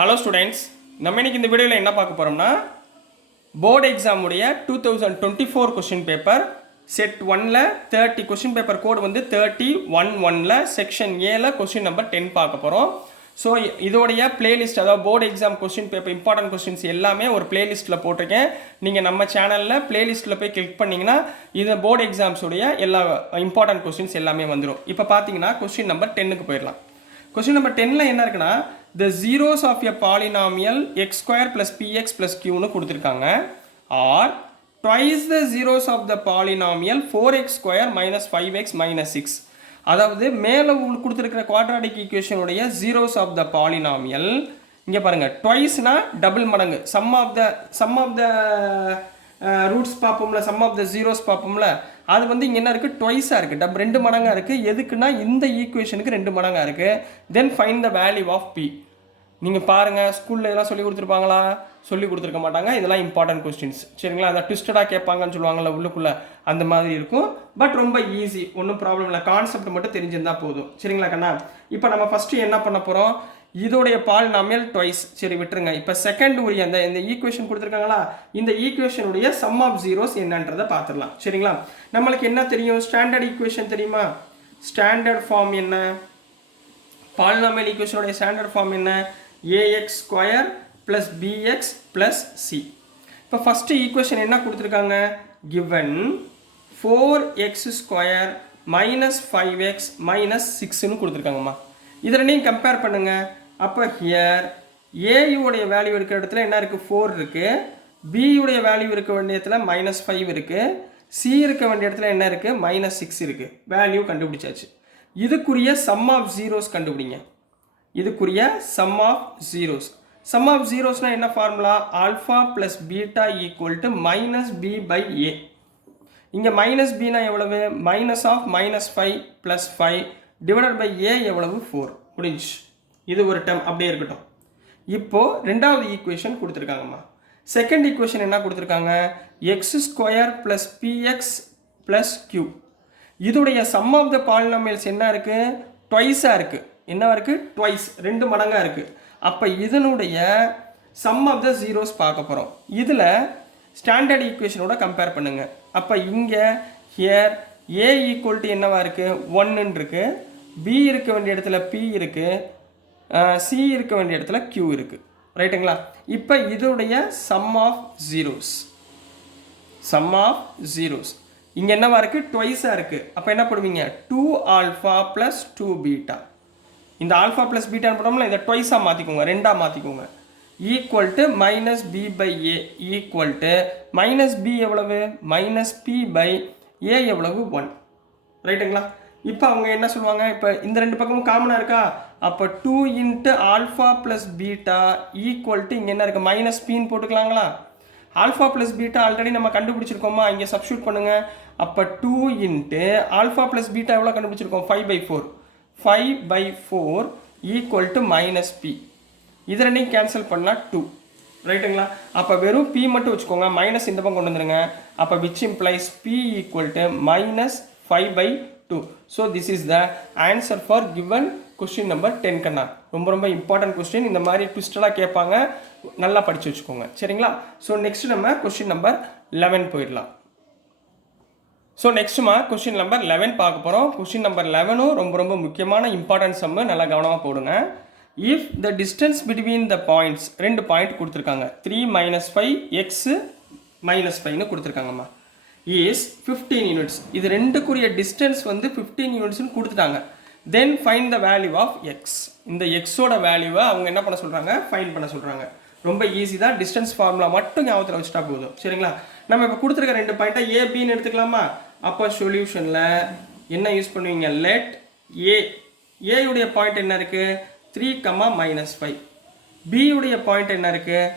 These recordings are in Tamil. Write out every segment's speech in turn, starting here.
ஹலோ ஸ்டூடெண்ட்ஸ், நம்ம இன்னைக்கு இந்த வீடியோவில் என்ன பார்க்க போகிறோம்னா போர்டு எக்ஸாம் உடைய 2024 கொஸ்டின் பேப்பர் செட் 1ல் 30 கொஸ்டின் பேப்பர் கோடு வந்து 30.1.1ல் செக்ஷன் ஏல கொஸ்டின் நம்பர் 10 பார்க்க போகிறோம். ஸோ இதோடைய பிளேலிஸ்ட், அதாவது board exam question paper important questions எல்லாமே ஒரு பிளேலிஸ்ட்டில் போட்டிருக்கேன். நீங்கள் நம்ம சேனலில் பிளேலிஸ்ட்டில் போய் கிளிக் பண்ணிங்கன்னா இது போர்டு எக்ஸாம்ஸுடைய எல்லா இம்பார்ட்டன்ட் கொஸ்டின்ஸ் எல்லாமே வந்துடும். இப்போ பார்த்தீங்கன்னா கொஸ்டின் நம்பர் 10க்கு போயிடலாம். கொஸ்டின் நம்பர் 10ல் என்ன இருக்குன்னா, the zeros of a polynomial x square plus px plus q னு கொடுத்துருக்காங்க, or twice the zeros of the polynomial 4x square minus 5x minus 6. அதாவது மேலே உங்களுக்கு கொடுத்துருக்கிற குவாட்ராட்டிக் ஈக்குவேஷனுடைய zeros of the polynomial இங்கே பாருங்கள், twiceனா டபுள் மடங்கு, sum of the ரூட்ஸ் பார்ப்போம்ல, சம் ஆஃப் த ஜீரோஸ் பார்ப்போம்ல, அது வந்து இங்கே என்ன இருக்குது, ட்வைஸாக இருக்குது, ரெண்டு மடங்காக இருக்குது. எதுக்குன்னா இந்த ஈக்குவேஷனுக்கு ரெண்டு மடங்காக இருக்குது. Then find the value of b. நீங்கள் பாருங்கள், ஸ்கூலில் இதெல்லாம் சொல்லி கொடுத்துருப்பாங்களா? சொல்லி கொடுத்துருக்க மாட்டாங்க. இதெல்லாம் இம்பார்ட்டன்ட் கொஸ்டின்ஸ், சரிங்களா? அதை ட்விஸ்டடாக கேட்பாங்கன்னு சொல்லுவாங்கள்ல உள்ளுக்குள்ளே, அந்த மாதிரி இருக்கும். பட் ரொம்ப ஈஸி, ஒன்றும் ப்ராப்ளம் இல்லை. கான்செப்ட் மட்டும் தெரிஞ்சிருந்தால் போதும், சரிங்களா கண்ணா? இப்போ நம்ம ஃபஸ்ட்டு என்ன பண்ண போகிறோம், இதோடைய பாலினாமியல் ட்வைஸ், சரி விட்டுருங்க. இப்போ செகண்ட் உரிய இந்த ஈக்குவேஷன் கொடுத்துருக்காங்களா, இந்த ஈக்குவேஷனுடைய சம் ஆஃப் ஜீரோஸ் என்னன்றதை பார்த்துடலாம், சரிங்களா? நம்மளுக்கு என்ன தெரியும், ஸ்டாண்டர்ட் ஈக்குவேஷன் தெரியுமா? ஸ்டாண்டர்ட் ஃபார்ம் என்ன? பாலினாமியல் ஈக்குவேஷனுடைய ஸ்டாண்டர்ட் ஃபார்ம் என்ன? ax square plus bx plus c. இப்போ ஃபஸ்ட்டு ஈக்குவேஷன் என்ன கொடுத்துருக்காங்க, given 4x square minus 5x minus 6ன்னு கொடுத்துருக்காங்கம்மா. இதில் நீங்கள் கம்பேர் பண்ணுங்கள். அப்போ ஹியர் ஏயுடைய வேல்யூ இருக்கிற இடத்துல என்ன இருக்குது, 4 இருக்குது. பியுடைய வேல்யூ இருக்க வேண்டிய இடத்துல -5 இருக்குது. சி இருக்க வேண்டிய இடத்துல என்ன இருக்குது, -6 இருக்குது. வேல்யூ கண்டுபிடிச்சாச்சு. இதுக்குரிய சம் ஆஃப் ஜீரோஸ் கண்டுபிடிங்க. இதுக்குரிய sum of zeros. Sum of ஜீரோஸ்னால் என்ன formula, alpha plus beta equal to -b/a. இங்கே -bனா எவ்வளவு, -5 + 5 டிவைடட் பை a எவ்வளவு, 4. முடிஞ்சு. இது ஒரு டேர்ம் அப்படியே இருக்கட்டும். இப்போது ரெண்டாவது ஈக்குவேஷன் கொடுத்துருக்காங்கம்மா. செகண்ட் ஈக்குவேஷன் என்ன கொடுத்துருக்காங்க, x square plus b x plus q. இதோடைய சம் ஆஃப் த பாலினாமியல்ஸ் என்ன இருக்குது, ட்வைஸாக இருக்குது. என்ன இருக்குது, ட்வைஸ், ரெண்டு மடங்காக இருக்குது. அப்போ இதனுடைய சம் ஆஃப் த ஜீரோஸ் பார்க்க போகிறோம். இதில் ஸ்டாண்டர்ட் ஈக்குவேஷனோட கம்பேர் பண்ணுங்கள். அப்போ இங்கே ஹியர் a ஈக்குவல் டு என்னவா இருக்குது, 1 இருக்குது. b இருக்க வேண்டிய இடத்துல p இருக்குது. c இருக்க வேண்டிய இடத்துல q இருக்குது. ரைட்டுங்களா? இப்போ இதோடைய sum of zeros, sum of zeros இங்கே என்னவா இருக்குது, ட்வைஸாக இருக்குது. அப்போ என்ன பண்ணுவீங்க, 2 ஆல்ஃபா ப்ளஸ் 2 பீட்டா. இந்த ஆல்ஃபா ப்ளஸ் பீட்டான்னு போட்டோம்னா இதை ட்வைஸாக மாற்றிக்கோங்க, ரெண்டாக மாற்றிக்கோங்க. Equal to -b/a equal to -b எவ்வளவு, -p/a எவ்வளவு, 1. ரைட்டுங்களா? இப்போ அவங்க என்ன சொல்லுவாங்க, இப்போ இந்த ரெண்டு பக்கமும் காமனாக இருக்கா, அப்போ 2 into alpha plus beta equal to இங்கே என்ன இருக்குது, -pன்னு போட்டுக்கலாங்களா? ஆல்ஃபா ப்ளஸ் பீட்டா ஆல்ரெடி நம்ம கண்டுபிடிச்சிருக்கோமா, இங்கே சப்ஸ்டியூட் பண்ணுங்கள். அப்போ 2 இன்ட்டு ஆல்ஃபா ப்ளஸ் பீட்டா எவ்வளோ கண்டுபிடிச்சிருக்கோம், 5/4. 5/4 ஈக்குவல் டு -p. இதை ரெண்டையும் கேன்சல் பண்ணால் 2. ரைட்டுங்களா? அப்போ வெறும் p மட்டும் வச்சுக்கோங்க, மைனஸ் இந்த பக்கம் கொண்டு வந்துடுங்க. அப்போ which implies p equal to -5/2. So this is the answer for given question number 10 கண்ணா. ரொம்ப இம்பார்ட்டன்ட் கொஸ்டின். இந்த மாதிரி ட்விஸ்டடாக கேட்பாங்க, நல்லா படித்து வச்சுக்கோங்க, சரிங்களா? ஸோ நெக்ஸ்ட் நம்ம கொஸ்டின் நம்பர் 11 போயிடலாம். ஸோ நெக்ஸ்ட்டுமா கொஸ்டின் நம்பர் 11 பார்க்க போகிறோம். கொஸ்டின் நம்பர் 11ம் ரொம்ப முக்கியமான இம்பார்ட்டன்ட் சம்மு, நல்லா கவனமாக போடுங்க. If the distance between the points, ரெண்டு பாயிண்ட் கொடுத்துருக்காங்க, 3 - 5 x -5ன்னு கொடுத்துருக்காங்கம்மா, இஸ் 15 யூனிட்ஸ். இது ரெண்டுக்குரிய டிஸ்டன்ஸ் வந்து 15 யூனிட்ஸ்னு கொடுத்துட்டாங்க. Then find the value of x. இந்த எக்ஸோட வேல்யூவை அவங்க என்ன பண்ண சொல்கிறாங்க, ஃபைண்ட் பண்ண சொல்கிறாங்க. ரொம்ப ஈஸி தான், டிஸ்டன்ஸ் ஃபார்முலா மட்டும் ஞாபகத்தில் வச்சுட்டா போதும், சரிங்களா? நம்ம இப்போ கொடுத்துருக்க ரெண்டு பாயிண்ட்டை ஏபின்னு எடுத்துக்கலாமா? அப்போ சொல்யூஷனில் என்ன யூஸ் பண்ணுவீங்க, லெட் ஏயுடைய பாயிண்ட் என்ன இருக்குது, 3, -5. பியுடைய பாயிண்ட் என்ன இருக்குது,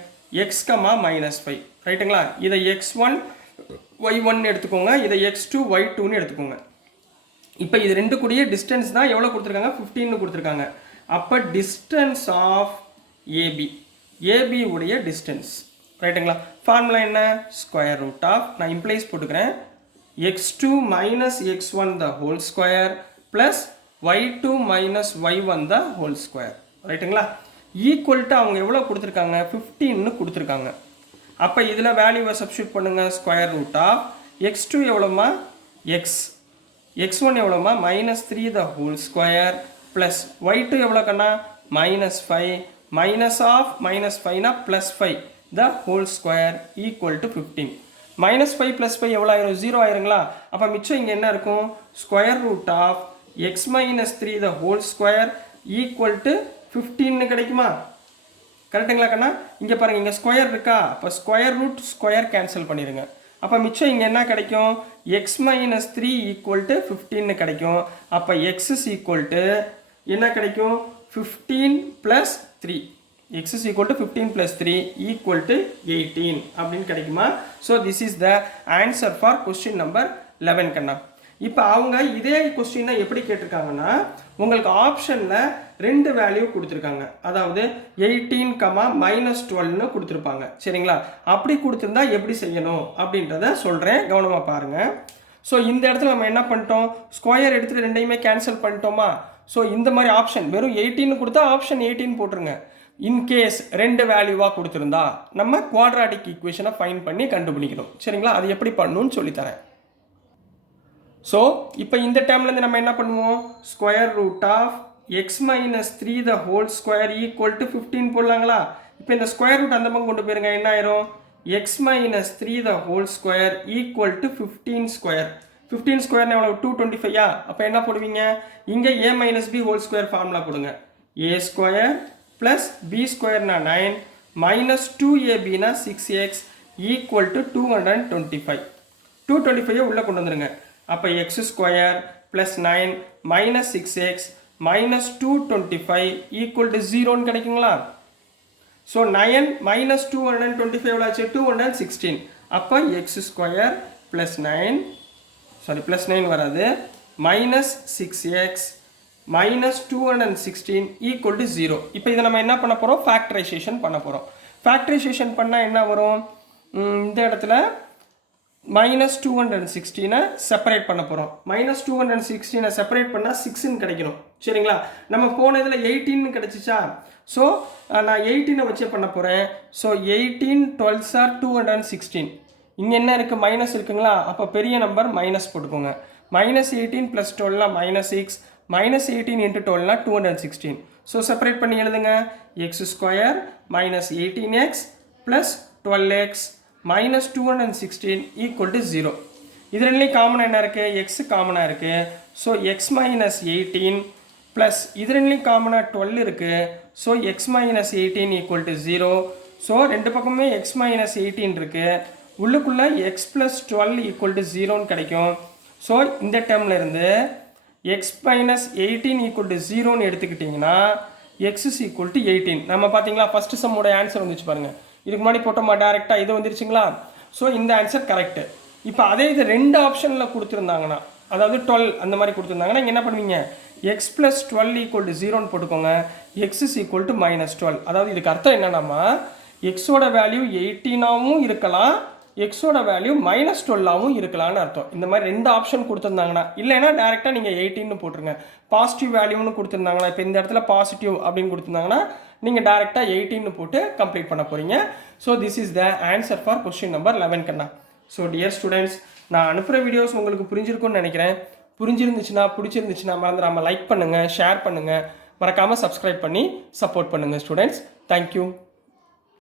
x, -5. ரைட்டுங்களா? இதை x1 y1 எடுத்துக்கோங்க, இதை x2 y2ன்னு எடுத்துக்கோங்க. இப்போ இது ரெண்டு கூடிய டிஸ்டன்ஸ் தான் எவ்வளோ கொடுத்துருக்காங்க, 15ன்னு கொடுத்துருக்காங்க. அப்போ டிஸ்டன்ஸ் ஆஃப் ஏபி உடைய டிஸ்டன்ஸ். ரைட்டுங்களா? ஃபார்முலா என்ன, ஸ்கொயர் ரூட் ஆஃப், நான் இம்ப்ளைஸ் போட்டுக்கிறேன், x2 - x1 த whole square plus y2 - y1 த ஹோல் ஸ்கொயர். ரைட்டுங்களா? ஈக்குவல் டு அவங்க எவ்வளோ கொடுத்துருக்காங்க 15ன்னு கொடுத்துருக்காங்க. அப்போ இதில் வேல்யூவை சப்ஸ்டியூட் பண்ணுங்கள். ஸ்கொயர் ரூட் ஆஃப் x2 எவ்வளோமா எக்ஸ், x1 எவ்வளோமா -3 the whole square plus y2 எவ்வளோ கண்ணா -5 மைனஸ் ஆஃப் -5னா +5 the whole square equal to 15. -5 +5 எவ்வளோ ஆயிரும் 0 ஆயிருங்களா. அப்போ மிச்சம் இங்கே என்ன இருக்கும் square root of x -3 the whole square equal to 15ன்னு கிடைக்குமா? கரெக்டுங்களா கண்ணா? இங்கே பாருங்கள் இங்கே ஸ்கொயர் இருக்கா, அப்போ ஸ்கொயர் ரூட் ஸ்கொயர் கேன்சல் பண்ணிடுங்க. அப்போ மிச்சம் இங்கே என்ன கிடைக்கும் x -3 ஈக்குவல் டு 15ன்னு கிடைக்கும். அப்போ x இஸ் ஈக்குவல் டு என்ன கிடைக்கும் 15 + 3, x is equal to 15 plus 3 equal to 18 அப்படின்னு கிடைக்குமா? So this is the answer for question number 11 கண்ணா. இப்போ அவங்க இதே கொஸ்டினை எப்படி கேட்டிருக்காங்கன்னா உங்களுக்கு ஆப்ஷனில் 2 வேல்யூ கொடுத்துருக்காங்க. அதாவது 18, -12ன்னு கொடுத்துருப்பாங்க. சரிங்களா? அப்படி கொடுத்துருந்தா எப்படி செய்யணும் அப்படின்றத சொல்கிறேன், கவனமாக பாருங்கள். ஸோ இந்த இடத்துல நம்ம என்ன பண்ணிட்டோம் ஸ்கொயர் எடுத்துகிட்டு ரெண்டையுமே கேன்சல் பண்ணிட்டோமா? ஸோ இந்த மாதிரி ஆப்ஷன் வெறும் 18 கொடுத்தா ஆப்ஷன் 18 போட்டுருங்க. இன்கேஸ் 2 வேல்யூவாக கொடுத்துருந்தா நம்ம குவாட்ராட்டிக் ஈக்குவேஷனை ஃபைன் பண்ணி கண்டுபிடிக்கணும். சரிங்களா? அது எப்படி பண்ணணும்னு சொல்லித்தரேன். ஸோ இப்போ இந்த டேர்ம்லேருந்து நம்ம என்ன பண்ணுவோம் square root of x -3 the whole square equal to 15 போடலாங்களா? இப்போ இந்த ஸ்கொயர் ரூட் அந்த பக்கம் கொண்டு போயிருங்க. என்ன ஆயிரும் x -3 the whole square equal to 15 square. 15 ஸ்கொயர்னா எவ்வளோ 225யா? அப்போ என்ன போடுவீங்க இங்கே a - b whole square formula கொடுங்க. a square plus b ஸ்கொயர்னா 9 minus 2ab னா 6x ஈக்குவல் டு 225. 225 உள்ளே கொண்டு வந்துருங்க. அப்போ x square plus 9 minus 6x minus 225 equal to 0ன்னு கிடைக்குங்களா? ஸோ 9 மைனஸ் 225 எவ்வளோ ஆச்சு 216. அப்போ x ஸ்கொயர் ப்ளஸ் 9 ப்ளஸ் 9 வராது minus 6x minus 216 equal to 0. இப்போ இதை நம்ம என்ன பண்ண போகிறோம் ஃபேக்டரைசேஷன் பண்ண போகிறோம். ஃபேக்டரைசேஷன் பண்ணால் என்ன வரும் இந்த இடத்துல -216 செப்பரேட் பண்ண போகிறோம். -216 செப்பரேட் பண்ணால் 6ன்னு கிடைக்கணும். சரிங்களா? நம்ம போன இதில் 18 கிடைச்சிச்சா? ஸோ நான் 18 வச்சே பண்ண போகிறேன். So 18 12s are 216. இங்கே என்ன இருக்குது மைனஸ் இருக்குங்களா? அப்போ பெரிய நம்பர் மைனஸ் போட்டுக்கோங்க. -18 + 12 -6 -18 × 12 216. ஸோ செப்பரேட் பண்ணி எழுதுங்க. x square -18x + 12x minus 216 equal to 0. இது ரெண்டுலையும் காமனாக என்ன இருக்குது x காமனாக இருக்குது. ஸோ x minus 18 ப்ளஸ் இது ரெண்டுலையும் காமனாக 12 இருக்குது. So x minus 18 equal to 0. So ரெண்டு பக்கமே x minus 18 இருக்குது. உள்ளுக்குள்ளே x plus 12 equal to 0ன்னு கிடைக்கும். ஸோ இந்த டேர்மில் இருந்து x minus 18 equal to 0ன்னு எடுத்துக்கிட்டிங்கன்னா x is equal to 18. நம்ம பார்த்தீங்களா ஃபஸ்ட்டு சம்மோட ஆன்சர் வந்துச்சு பாருங்கள். இதுக்கு முன்னாடி போட்டோமா டேரெக்டாக இது வந்துருச்சுங்களா? ஸோ இந்த ஆன்சர் கரெக்டு. இப்போ அதே இது 2 ஆப்ஷனில் கொடுத்துருந்தாங்கன்னா அதாவது 12 அந்த மாதிரி கொடுத்துருந்தாங்கன்னா இங்கே என்ன பண்ணுவீங்க x + 12 equal to 0ன்னு போட்டுக்கோங்க. x is equal to -12. அதாவது இதுக்கு அர்த்தம் என்னன்னா எக்ஸோட வேல்யூ 18ஆகவும் இருக்கலாம், எக்ஸோட வேல்யூ -12ஆகவும் இருக்கலாம்னு அர்த்தம். இந்த மாதிரி 2 ஆப்ஷன் கொடுத்துருந்தாங்கன்னா இல்லைன்னா டேரெக்டாக நீங்கள் 18ன்னு போட்டுருங்க. பாசிட்டிவ் வேல்யூன்னு கொடுத்துருந்தாங்கன்னா இப்போ இந்த இடத்துல பாசிட்டிவ் அப்படின்னு கொடுத்துருந்தாங்கன்னா நீங்கள் டேரெக்டாக 18ன்னு போட்டு கம்ப்ளீட் பண்ண போகிறீங்க. So this is the answer for question number 11 கண்ணா. ஸோ டியர் ஸ்டூடெண்ட்ஸ் நான் அனுப்புகிற வீடியோஸ் உங்களுக்கு புரிஞ்சிருக்கும்னு நினைக்கிறேன். பிடிச்சிருந்துச்சுன்னா மறந்துடாமல் லைக் பண்ணுங்கள், ஷேர் பண்ணுங்கள், மறக்காமல் சப்ஸ்கிரைப் பண்ணி சப்போர்ட் பண்ணுங்கள் ஸ்டூடெண்ட்ஸ். தேங்க்யூ.